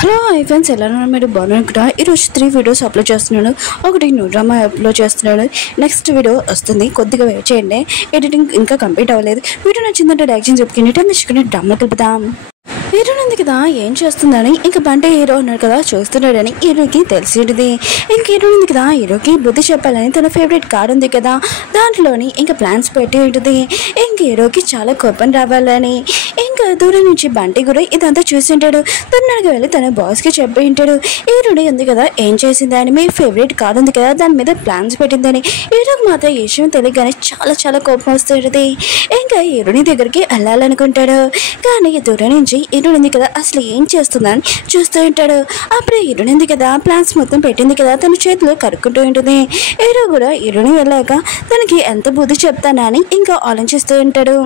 Hello hi friends, ఎలా ఉన్నారు? మీరు బాగున్నారు కదా. ఈరోజు 3 వీడియోస్ అప్లోడ్ చేస్తున్నాను. ఒకటి న్యూ డ్రామా అప్లోడ్ చేస్తున్నాను. నెక్స్ట్ వీడియో వస్తుంది, కొద్దిగా వెయిట్ చేయండి. ఎడిటింగ్ ఇంకా కంప్లీట్ అవ్వలేదు. వీడియో నచ్చిందంటే లైక్ చేసి చెప్పుకుని టైం ఇచ్చుకుని డ్రామా కలుపుదాం. హీరో ఉంది కదా, ఏం చేస్తుందని ఇంకా బంటే హీరో ఉన్నాడు కదా, చూస్తున్నాడని హీరోకి తెలిసేది. ఇంక హీరో ఉంది కదా, హీరోకి బుద్ధి చెప్పాలని తన ఫేవరెట్ కార్ ఉంది కదా, దాంట్లోని ఇంకా ప్లాన్స్ పెట్టి ఉంటుంది. ఇంక హీరోకి చాలా కోపం రావాలని ఇంకా దూరం నుంచి బంటి కూడా ఇదంతా చూసి ఉంటాడు. తొందరగా వెళ్ళి తన బాస్కి చెప్పి ఉంటాడు, హీరోని ఉంది కదా ఏం చేసిందని, మీ ఫేవరెట్ కార్ ఉంది కదా దాని మీద ప్లాన్స్ పెట్టిందని. హీరోకి మాత్రం ఈ విషయం తెలియగానే చాలా చాలా కోపం వస్తుంది. ఇంకా హీరోని దగ్గరికి వెళ్ళాలనుకుంటాడు, కానీ దూరం నుంచి హీరోని ఉంది కదా అసలు ఏం చేస్తుందని చూస్తూ ఉంటాడు. అప్పుడే హీరోని ఉంది కదా ప్లాన్స్ మొత్తం పెట్టింది కదా తన చేతిలో కరుక్కుంటూ ఉంటుంది. హీరో కూడా హీరోని వెళ్ళాక తనకి ఎంత బుద్ధి చెప్తానని ఇంకా ఆలోచిస్తూ ఉంటాడు.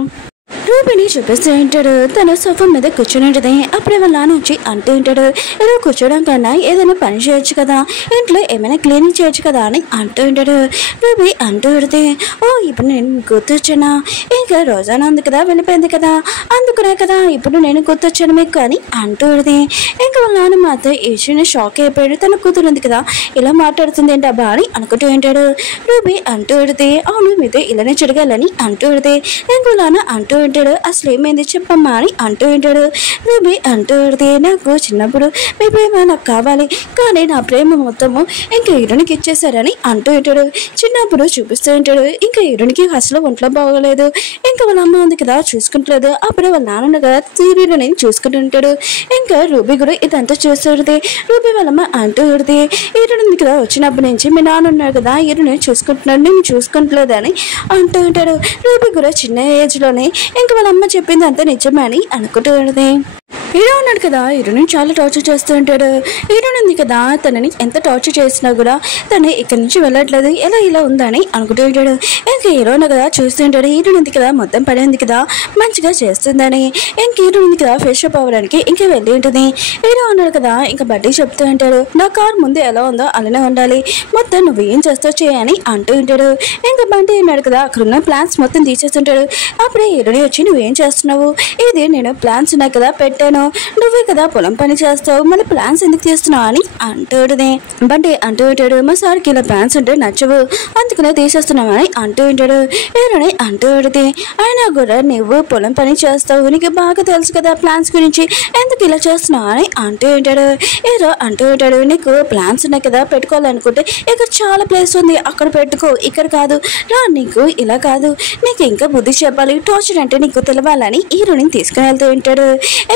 రూబీని చూపిస్తూ ఉంటాడు, తన సోఫా మీద కూర్చొని ఉంటుంది. అప్పుడే వాళ్ళ నాన్న వచ్చి అంటూ ఉంటాడు, ఏదో కూర్చోడం కన్నా ఏదైనా పని చేయొచ్చు కదా, ఇంట్లో ఏమైనా క్లీనింగ్ చేయొచ్చు కదా అని అంటూ ఉంటాడు. రూబీ అంటూ ఉంటే, ఓ ఇప్పుడు నేను గుర్తొచ్చానా, ఇంకా రోజానా ఉంది కదా వెళ్ళిపోయింది కదా, అందుకునే కదా ఇప్పుడు నేను గుర్తొచ్చాను మీకు అని అంటూ ఉంటుంది. ఇంకా వాళ్ళ నాన్న మాత్రం ఈ విషయాన్ని షాక్ అయిపోయాడు. తన కూతురు ఉంది కదా ఇలా మాట్లాడుతుంది ఏంటబ్బా అని అనుకుంటూ ఉంటాడు. రూబీ అంటూ ఉంటే, అవును మీతో ఇలానే చెడగాలని అంటూ ఉంటే, ఇంకా వాళ్ళ నాన్న అంటూ ఉంటాడు, అసలు ఏమైంది చెప్పమ్మా అని అంటూ ఉంటాడు. రూబీ అంటూ ఉంటే, నాకు చిన్నప్పుడు మీ ప్రేమ నాకు కావాలి, కానీ నా ప్రేమ మొత్తము ఇంకా హీరోనికి ఇచ్చేసారని అంటూ ఉంటాడు. చిన్నప్పుడు చూపిస్తూ ఉంటాడు, ఇంకా హీరోనికి అసలు ఒంట్లో బాగోలేదు, ఇంకా వాళ్ళ అమ్మ ఉంది కదా చూసుకుంటలేదు. అప్పుడే వాళ్ళ నాన్న కదా హీరోని చూసుకుంటూ ఉంటాడు. ఇంకా రూబీ కూడా ఇదంతా చూస్తుంది. రూబీ వాళ్ళమ్మ అంటూ ఉంటుంది, హీరోని ఉంది కదా వచ్చినప్పటి నుంచి మీ నాన్న ఉన్నాడు కదా హీరోని చూసుకుంటున్నాడు, నేను చూసుకుంటలేదు అని అంటూ ఉంటాడు. రూబీ కూడా చిన్న ఏజ్లోనే ఇంకా వాళ్ళ అమ్మ చెప్పింది అంతా నిజమే అని అనుకుంటూ ఉంటుంది. హీరో ఉన్నాడు కదా హీరోని చాలా టార్చర్ చేస్తూ ఉంటాడు. హీరోని ఉంది కదా తనని ఎంత టార్చర్ చేసినా కూడా తను ఇక్కడి నుంచి వెళ్ళట్లేదు, ఎలా ఇలా ఉందని అనుకుంటూ ఉంటాడు. ఇంకా హీరో ఉంది కదా చూస్తూ ఉంటాడు, హీరోని ఉంది కదా మొత్తం పని ఉంది కదా మంచిగా చేస్తుందని. ఇంక హీరో ఉంది కదా ఫ్రెష్ అప్ అవ్వడానికి ఇంకా వెళ్ళి ఉంటుంది. హీరో ఉన్నాడు కదా ఇంకా బడ్డీ చెప్తూ ఉంటాడు, నా కార్ ముందు ఎలా ఉందో అలానే ఉండాలి, మొత్తం నువ్వు ఏం చేస్తావు చేయని అంటూ ఉంటాడు. ఇంకా బండి ఉన్నాడు కదా అక్కడున్న ప్లాన్స్ మొత్తం తీసేస్తుంటాడు. అప్పుడే హీరోని వచ్చి నువ్వేం చేస్తున్నావు, ఇది నేను ప్లాన్స్ ఉన్నాయి కదా పెట్టాను, నువ్వే కదా పొలం పని చేస్తావు, మళ్ళీ ప్లాన్స్ ఎందుకు తీస్తున్నావు అని అంటూడే. బండి అంటూ ఉంటాడు, మా సార్కి ఇలా ప్లాన్స్ ఉంటే నచ్చవు అందుకనే తీసేస్తున్నావు అని అంటూ ఉంటాడు. హీరోని అంటూ ఉంటే, అయినా కూడా నువ్వు పొలం పని చేస్తావు, నీకు బాగా తెలుసు కదా ప్లాన్స్ గురించి, ఎందుకు ఇలా చేస్తున్నావు అని అంటూ ఉంటాడు. హీరో అంటూ ఉంటాడు, నీకు ప్లాన్స్ ఉన్నాయి కదా పెట్టుకోవాలనుకుంటే ఇక్కడ చాలా ప్లేస్ ఉంది అక్కడ పెట్టుకో, ఇక్కడ కాదు రా, నీకు ఇలా కాదు, నీకు ఇంకా బుద్ధి చెప్పాలి, టార్చర్ అంటే నీకు తెలవాలని హీరోని తీసుకుని వెళ్తూ ఉంటాడు.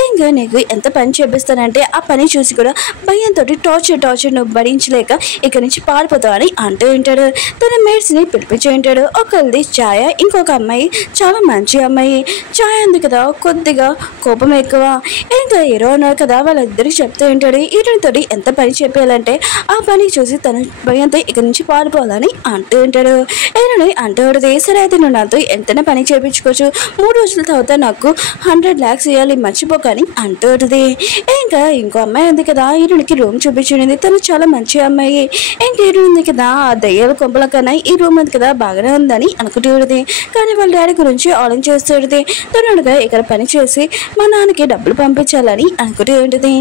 ఇంకా నీకు ఎంత పని చేపిస్తానంటే ఆ పని చూసి కూడా భయంతో టార్చర్ నువ్వు భరించలేక ఇక్కడి నుంచి పారిపోతావు అని అంటూ ఉంటాడు. తన మేట్స్ని పిలిపించి ఉంటాడు. ఒకరిది ఛాయ, ఇంకొక అమ్మాయి చాలా మంచి అమ్మాయి. ఛాయ ఉంది కదా కొద్దిగా కోపం ఎక్కువ. ఇంకా హీరో ఉన్నారు కదా వాళ్ళిద్దరికి చెప్తూ ఉంటాడు, హీరోనితో ఎంత పని చెప్పాలంటే ఆ పని చూసి తన భయంతో ఇక్కడి నుంచి పారిపోవాలని అంటూ ఉంటాడు. హీరోని అంటూ ఉంటుంది, సరే అయితే నువ్వు నాతో ఎంతైనా పని చేయించుకోవచ్చు, 3 రోజుల తర్వాత నాకు 100 lakhs ఇవ్వాలి మర్చిపోకని అంటూ ఉంటుంది. ఇంకా ఇంకో అమ్మాయి ఉంది కదా హీరోనికి రూమ్ చూపించింది, తను చాలా మంచి అమ్మాయి. ఇంకా హీరో ఉంది కదా ఆ దయ్యాల కొంపల కన్నా ఈ రూమ్ ఉంది కదా బాగానే ఉందని అనుకుంటూ ఉంటుంది. కానీ వాళ్ళ డాడీ గురించి ఆలోచిస్తూ ఉంటుంది, తొందరగా ఇక్కడ పని చేసి మా నాన్నకి డబ్బులు పంపించాలని అనుకుంటూ ఉంటుంది.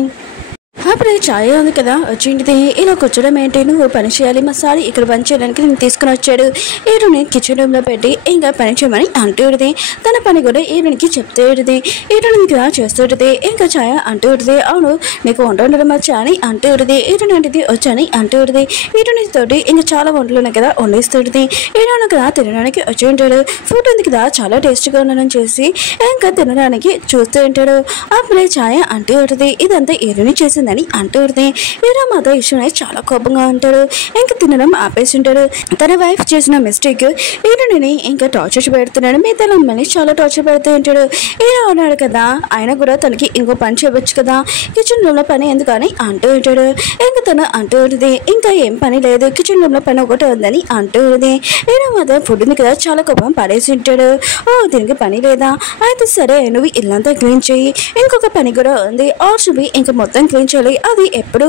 అప్పుడే ఛాయ ఉంది కదా వచ్చింది, ఇలా కూర్చోడం ఏంటి, నువ్వు పని చేయాలి, మా సార్ ఇక్కడ పని చేయడానికి నేను తీసుకుని వచ్చాడు, హీరోని కిచెన్ రూమ్లో పెట్టి ఇంకా పని చేయమని అంటూ ఉంటుంది. తన పని కూడా హీరోనికి చెప్తూ ఉంటుంది. హీరోని కదా చేస్తూ ఉంటుంది. ఇంకా ఛాయ అంటూ ఉంటుంది, అవును నీకు వంట ఉండడం వచ్చా అని అంటూ ఉంటుంది. హీరోని అంటే వచ్చాని అంటూ ఉంటుంది. హీరోని తోటి ఇంకా చాలా వంటలు ఉన్నాయి కదా వండిస్తూ ఉంటుంది. హీరోని కదా తినడానికి వచ్చి ఉంటాడు. ఫుడ్ ఉంది కదా చాలా టేస్ట్గా ఉండడం చేసి ఇంకా తినడానికి చూస్తూ ఉంటాడు. అప్పుడే ఛాయ అంటూ ఉంటుంది, ఇదంతా హీరోని చేసిందని అంటూ ఉంటుంది. హీరో మాత్రం ఇష్టమై చాలా కోపంగా ఉంటాడు. ఇంకా తినడం ఆపేసి ఉంటాడు. తన వైఫ్ చేసిన మిస్టేక్ హీరోని ఇంకా టార్చర్ పెడుతున్నాడు. మీ తన అమ్మని చాలా టార్చర్ పెడుతూ ఉంటాడు. హీరో ఉన్నాడు కదా ఆయన కూడా తనకి ఇంకో పని చేయవచ్చు కదా, కిచెన్ రూమ్లో పని ఎందుకని అంటూ ఉంటాడు. ఇంకా తను అంటూ ఉంటుంది, ఇంకా ఏం పని లేదు, కిచెన్ రూమ్లో పని ఒకటి ఉందని అంటూ ఉంటుంది. హీరో మాత్రం ఫుడ్ ఉంది కదా చాలా కోపం పడేసి ఉంటాడు. ఓ దీనికి పని లేదా, అయితే సరే నువ్వు ఇల్లంతా క్లీన్ చేయి, ఇంకొక పని కూడా ఉంది ఆర్షుబి ఇంకా మొత్తం క్లీన్ చేయాలి, అది ఎప్పుడు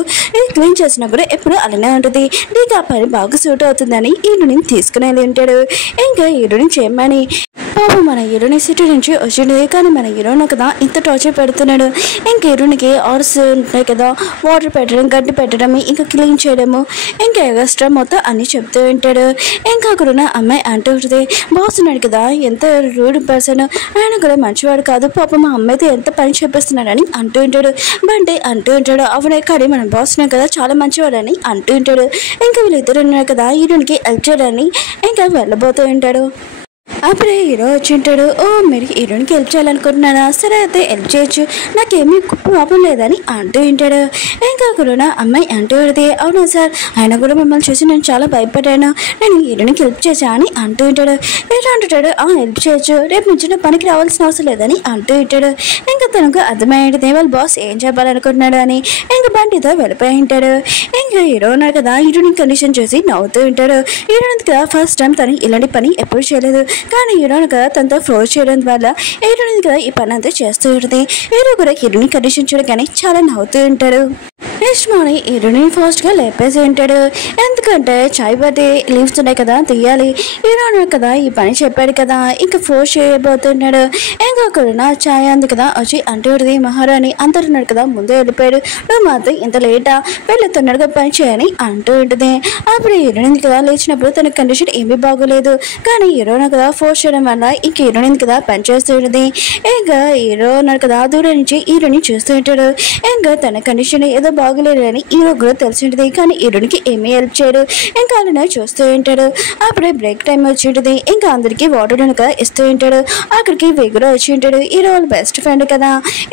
క్లీన్ చేసినా కూడా ఎప్పుడు అలానే ఉంటుంది, నీకు ఆ పని బాగా సూట్ అవుతుందని హీరోని తీసుకుని వెళ్ళి ఉంటాడు. ఇంకా హీరోని చేయమని పాపం మన హీరోని సిటీ నుంచి వచ్చింది. కానీ మన హీరోని కదా ఇంత టార్చర్ పెడుతున్నాడు. ఇంకా హీరోనికి ఆర్స్ ఉంటాయి కదా, వాటర్ పెట్టడం, గడ్డి పెట్టడం, ఇంకా క్లీన్ చేయడము, ఇంకా ఎక్స్ట్రా మొత్తం అన్ని చెప్తూ ఉంటాడు. ఇంకా అక్కడ ఉన్న అమ్మాయి అంటూ ఉంటుంది, బాస్ ఉన్నాడు కదా ఎంత రూడ్ పర్సన్, ఆయన కూడా మంచివాడు కాదు, పాపం మా అమ్మాయితో ఎంత పని చెప్పేస్తున్నాడని అంటూ ఉంటాడు. బండి అంటూ ఉంటాడు, అవునే కానీ మన బాస్ ఉన్నాడు కదా చాలా మంచివాడని అంటూ ఉంటాడు. ఇంకా వీళ్ళిద్దరు ఉన్నారు కదా హీరోనికి హెల్ప్ చేయడానికి ఇంకా వెళ్ళబోతూ ఉంటాడు. అప్పుడే హీరో వచ్చి ఉంటాడు. ఓ మీరు హీరోనికి హెల్ప్ చేయాలనుకుంటున్నారా, సరే అయితే హెల్ప్ చేయొచ్చు, నాకేమీ ప్రాబ్లం లేదని అంటూ ఉంటాడు. ఇంకా కూడా అమ్మాయి అంటూ ఉంటుంది, అవునా సార్, ఆయన కూడా మిమ్మల్ని చూసి నేను చాలా భయపడ్డాను, నేను హీరోనికి హెల్ప్ చేశా అని అంటూ ఉంటాడు. హీరో అంటుంటాడు, హెల్ప్ చేయొచ్చు, రేపు నుంచి నా పనికి రావాల్సిన అవసరం లేదని అంటూ ఉంటాడు. ఇంకా తనకు అర్థమయ్యేది వాళ్ళ బాస్ ఏం చెప్పాలనుకుంటున్నాడు అని. ఇంకా బండితో వెళ్ళిపోయి ఉంటాడు. ఇంకా హీరో ఉన్నాడు కదా హీరోని కండిషన్ చూసి నవ్వుతూ ఉంటాడు. హీరో కదా ఫస్ట్ టైం తను ఇలాంటి పని ఎప్పుడు చేయలేదు, కానీ హీరోని కదా తనతో ఫోర్స్ చేయడం వల్ల హీరోని కదా ఈ పని అంతా చేస్తూ ఉంటుంది. హీరో కూడా హీరోని కండిషన్ చూడగానే చాలా నవ్వుతూ ఉంటాడు. నెక్స్ట్ మార్నింగ్ హీరోని ఫాస్ట్గా లేపేసి ఉంటాడు. ఎందుకంటే చాయ్ పట్టి లీవ్స్ ఉన్నాయి కదా తీయాలి, హీరో కదా ఈ పని చెప్పాడు కదా ఇంకా ఫోర్స్ చేయబోతున్నాడు. ఇంకా కూడా చాయ్ అంది కదా వచ్చి అంటూ ఉంటుంది, మహారాణి అంటున్నాడు కదా ముందే వెళ్ళిపోయాడు, నువ్వు మాత్రం ఇంత లేటా, వెళ్ళి తొందరగా పని చేయని అంటూ ఉంటుంది. అప్పుడు హీరోయిన్ కదా లేచినప్పుడు తన కండిషన్ ఏమీ బాగోలేదు, కానీ హీరోని కదా ఫోర్స్ చేయడం వల్ల ఇంక హీరోయిన్ కదా పని చేస్తూ ఉంటుంది. ఇంకా హీరో ఉన్నాడు కదా దూరం నుంచి హీరోని చూస్తూ ఉంటాడు. ఇంకా తన కండిషన్ ఏదో బాగోలేదని హీరో కూడా తెలిసి ఉంటుంది, కానీ హీరోనికి ఏమీ హెల్ప్ చేయడు. ఇంకా అలానే చూస్తూ ఉంటాడు. అప్పుడే బ్రేక్ టైం వచ్చి ఉంటుంది. ఇంకా అందరికీ వాటర్ కదా ఇస్తూ ఉంటాడు. అక్కడికి వెగురు వచ్చి ఉంటాడు. హీరో వాళ్ళ బెస్ట్ ఫ్రెండ్ కదా,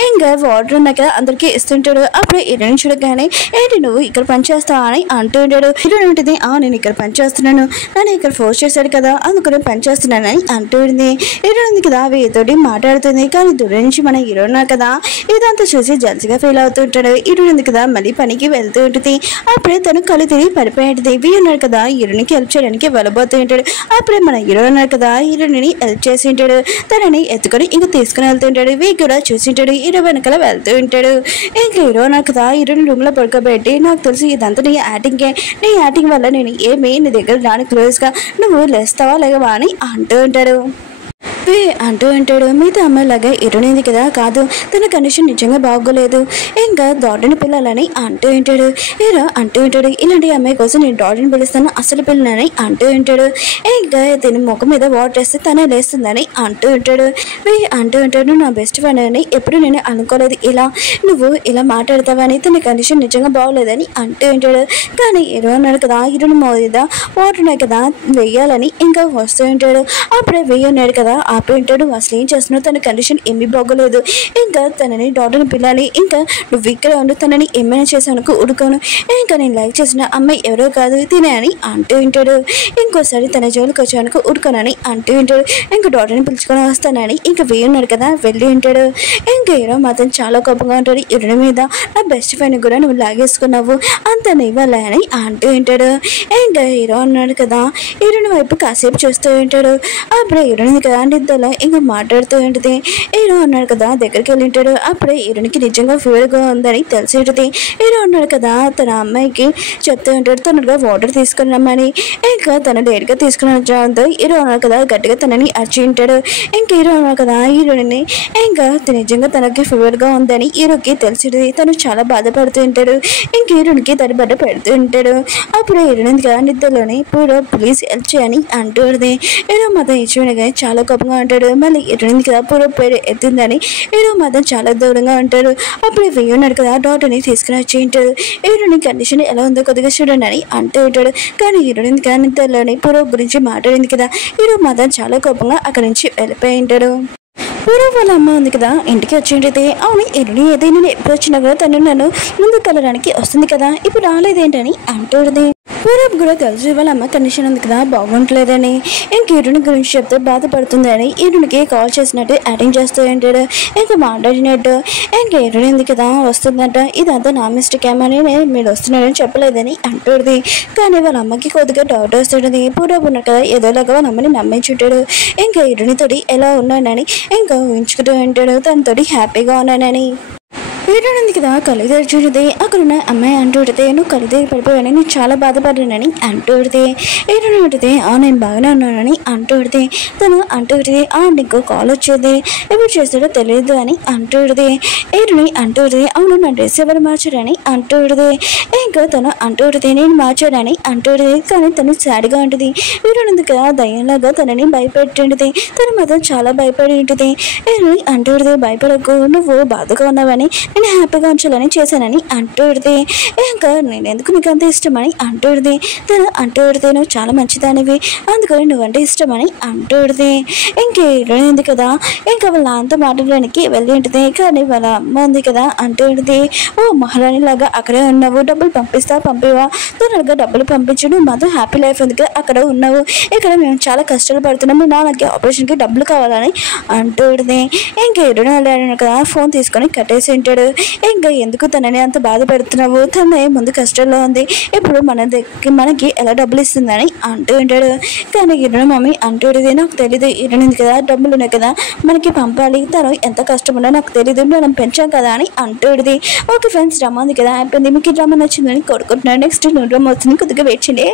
ఇంకా వాటర్ ఉన్నాయి కదా అందరికీ ఇస్తుంటాడు. అప్పుడు హీరోని చూడగానే ఏంటి నువ్వు ఇక్కడ పని చేస్తావా అని అంటూ ఉంటాడు. హీరోయిన్ ఉంటుంది, నేను ఇక్కడ పని చేస్తున్నాను, నన్ను ఇక్కడ ఫోర్స్ చేశాడు కదా అందుకని పని చేస్తున్నానని అంటూ ఉంది. హీరోయిన్ కదా వీతోటి మాట్లాడుతుంది, కానీ దూరం నుంచి మన హీరో ఉన్నా కదా ఇదంతా చూసి జల్సిగా ఫీల్ అవుతూ ఉంటాడు. హీరోయిన్ కదా మళ్ళీ పనికి వెళ్తూ ఉంటుంది. అప్పుడే తను కళ్ళు తిరిగి పడిపోయి ఉంటుంది. వీ ఉన్నాడు కదా హీరోనికి హెల్ప్ చేయడానికి వెళ్ళబోతూ ఉంటాడు. అప్పుడే మన హీరో ఉన్నాడు కదా హీరోని హెల్ప్ చేసి ఉంటాడు. తనని ఎత్తుకొని ఇంక తీసుకుని వెళ్తూ ఉంటాడు. వీ కూడా చూసి ఉంటాడు. హీరో వెనకాల వెళ్తూ ఉంటాడు. ఇంకా హీరో ఉన్నాడు కదా హీరోని రూమ్ లో పడుకోబెట్టి, నాకు తెలిసి ఇదంతా నీ యాక్టింగే, నీ యాక్టింగ్ వల్ల నేను ఏమీ నీ దగ్గర రాని క్లోజ్గా నువ్వు లేస్తావా లేవా అని అంటూ ఉంటాడు. అంటూ ఉంటాడు, మిగతా అమ్మాయిలాగా హీరోయిన్ కదా కాదు, తన కండిషన్ నిజంగా బాగోలేదు, ఇంకా డాక్టర్ని పిల్లలని అంటూ ఉంటాడు. హీరో అంటూ ఉంటాడు, ఇలాంటి అమ్మాయి కోసం నేను డాక్టర్ని పిలుస్తాను, అసలు పిల్లలని అంటూ ఉంటాడు. ఇంకా దీని ముఖం మీద వాటర్ వేస్తే తనే లేస్తుందని అంటూ ఉంటాడు. అంటూ ఉంటాడు, నా బెస్ట్ ఫ్రెండ్ అని ఎప్పుడు నేను అనుకోలేదు, ఇలా నువ్వు ఇలా మాట్లాడతావని, తన కండిషన్ నిజంగా బాగోలేదని అంటూ ఉంటాడు. కానీ హీరో అన్నాడు కదా హీరోని మీద వాటర్ ఉన్నాయి కదా వెయ్యాలని ఇంకా వస్తూ ఉంటాడు. అప్పుడే వెయ్యన్నాడు కదా ఆపి ఉంటాడు. అసలు ఏం చేస్తున్నావు, తన కండిషన్ ఏమీ బాగోలేదు, ఇంకా తనని డాక్టర్ని పిల్లాలి, ఇంకా నువ్వు ఇక్కడ ఉండు, తనని ఏమైనా చేశానుకో ఉడుకోను, ఇంకా నేను లైక్ చేసిన అమ్మాయి ఎవరో కాదు తినే అని అంటూ ఉంటాడు. ఇంకోసారి తన జోలికి వచ్చానుకో ఉడుకోనని అంటూ ఉంటాడు. ఇంకా డాక్టర్ని పిలుచుకొని వస్తానని ఇంకా వేయున్నాడు కదా వెళ్ళి ఉంటాడు. ఇంకా హీరో మాత్రం చాలా కోపంగా ఉంటాడు. హీరోని మీద నా బెస్ట్ ఫ్రెండ్ కూడా నువ్వు లాగేసుకున్నావు అంత నీ వల్ల అని అంటూ ఉంటాడు. ఇంకా హీరో అన్నాడు కదా హీరోని వైపు కాసేపు చూస్తూ ఉంటాడు. అప్పుడే హీరోని కదా నిద్రలో ఇంకా మాట్లాడుతూ ఉంటుంది. హీరో అన్నాడు కదా దగ్గరికి వెళ్ళి ఉంటాడు. అప్పుడే హీరోనికి నిజంగా ఫీవర్గా ఉందని తెలిసి ఉంటుంది. హీరో అన్నాడు కదా తన అమ్మాయికి చెప్తూ ఉంటాడు తొందరగా వాటర్ తీసుకుని రమ్మని. ఇంకా తన డేట్గా తీసుకుని వచ్చాడంతో హీరో అన్నాడు కదా గట్టిగా తనని అరిచి ఉంటాడు. ఇంకా హీరో అన్నాడు కదా హీరోని ఇంకా నిజంగా తనకి ఫీవర్గా ఉందని హీరోకి తెలిసి తను చాలా బాధపడుతూ ఉంటాడు. ఇంక హీరోనికి తన బట్ట పెడుతూ ఉంటాడు. అప్పుడు హీరోని కదా నిద్రలోనే పూరో ప్లీజ్ హెల్ప్ చేయని అంటుంది. హీరో మాత్రం ఇచ్చిన చాలా కోపంగా ఉంటాడు. మళ్ళీ హీరోయిన్ కదా పూర్వ పేరు ఎత్తిందని హీరో మాత్రం చాలా దూరంగా ఉంటాడు. అప్పుడు వేయున్నాడు కదా డాక్టర్ని తీసుకుని వచ్చి ఉంటాడు. హీరోయిన్ కండిషన్ ఎలా ఉందో కొద్దిగా చూడండి అని అంటూ ఉంటాడు. కానీ హీరోయిన్ కదా నిద్రలోని పూర్వ గురించి మాట్లాడింది కదా హీరో మాత్రం చాలా కోపంగా అక్కడి నుంచి వెళ్ళిపోయి ఉంటాడు. పూర్వ వాళ్ళ అమ్మ ఉంది కదా ఇంటికి వచ్చి ఉంటుంది. అవును హీరోని ఏదైనా ఎప్పుడు వచ్చినా కూడా తను నన్ను ముందు కలడానికి వస్తుంది కదా, ఇప్పుడు రాలేదేంటని అంటుంది. పూర్వం కూడా తెలుసు వాళ్ళ అమ్మ కండిషన్ ఉంది కదా బాగుంటలేదని. ఇంక హీరోని గురించి చెప్తే బాధపడుతుందని హీరోనికి కాల్ చేసినట్టు యాక్టింగ్ చేస్తూ ఉంటాడు. ఇంకా మాట్లాడినట్టు ఇంకా హీరోని ఉంది కదా వస్తుందంట, ఇదంతా నా మిస్టేక్ ఏమని మీరు వస్తున్నారని చెప్పలేదని అంటుంది. కానీ వాళ్ళ అమ్మకి కొద్దిగా డౌట్ వస్తుంటుంది. పూర్వం ఉన్నారు కదా ఏదోలాగా వాళ్ళ అమ్మని నమ్మించుంటాడు. ఇంకా హీరోని తోటి ఎలా ఉన్నానని ఇంకా ఊహించుకుంటూ ఉంటాడు, తనతోటి హ్యాపీగా ఉన్నానని. వీరుంది కదా కళ్ళు తెరిచుంటుంది. అక్కడున్న అమ్మాయి అంటూడితే నువ్వు కళ్ళు తెరి పడిపోయాని నేను చాలా బాధపడ్డానని అంటూడితే ఏడుని ఉంటుంది నేను బాగానే ఉన్నానని అంటూడితే తను అంటూడితే నీకు కాల్ వచ్చేది ఎప్పుడు చేస్తాడో తెలియదు అని అంటూడితే ఏడుని అంటూడితే అవును నా డ్రెస్ ఎవరు మార్చారని అంటూడితే ఇంకా తను అంటూడితే నేను మార్చాడని అంటూడితే కానీ తను సాడ్గా ఉంటుంది. వీరుంది కదా దయ్యంలాగా తనని భయపెట్టింటుంది. తను మాత్రం చాలా భయపడి ఉంటుంది. ఏడుని అంటూడితే భయపడకు నువ్వు బాధగా ఉన్నావని నేను హ్యాపీగా ఉంచాలని చేశానని అంటూడితే ఇంకా నేను ఎందుకు నీకు అంత ఇష్టమని అంటూడితే తను అంటూడితే నువ్వు చాలా మంచిదానివి అందుకని నువ్వంటే ఇష్టమని అంటూడితే ఇంకేంది కదా ఇంకా వాళ్ళ నాన్నతో మాట్లాడడానికి వెళ్ళి ఉంటుంది. కానీ వాళ్ళ అమ్మ ఉంది కదా అంటూడితే మహారాణి లాగా అక్కడే ఉన్నావు డబ్బులు పంపివా తొందరగా డబ్బులు పంపించు నువ్వు మాతో హ్యాపీ లైఫ్ ఉంది అక్కడ ఉన్నావు ఇక్కడ మేము చాలా కష్టాలు పడుతున్నాం మీ నాన్నకి ఆపరేషన్కి డబ్బులు కావాలని అంటూడితే ఇంకేడు కదా ఫోన్ తీసుకొని కట్టేసి ఉంటాడు. ఇంకా ఎందుకు తనని అంత బాధ పెడుతున్నావు తన ముందు కష్టంలో ఉంది ఇప్పుడు మనకి ఎలా డబ్బులు ఇస్తుందని అంటూ ఉంటాడు. కానీ ఇరుణ మమ్మీ అంటూడిది నాకు తెలీదు ఇరునింది కదా డబ్బులు ఉన్నాయి కదా మనకి పంపాలి తను ఎంత కష్టం నాకు తెలీదు మనం పెంచాం కదా అని అంటూడిది. ఓకే ఫ్రెండ్స్ డ్రామా ఉంది కదా అయిపోయింది. మీకు ఈ డ్రామా నచ్చిందని కోరుకుంటున్నాను. నెక్స్ట్ డ్రామా వస్తుంది కొద్దిగా వెయిట్ చేయండి.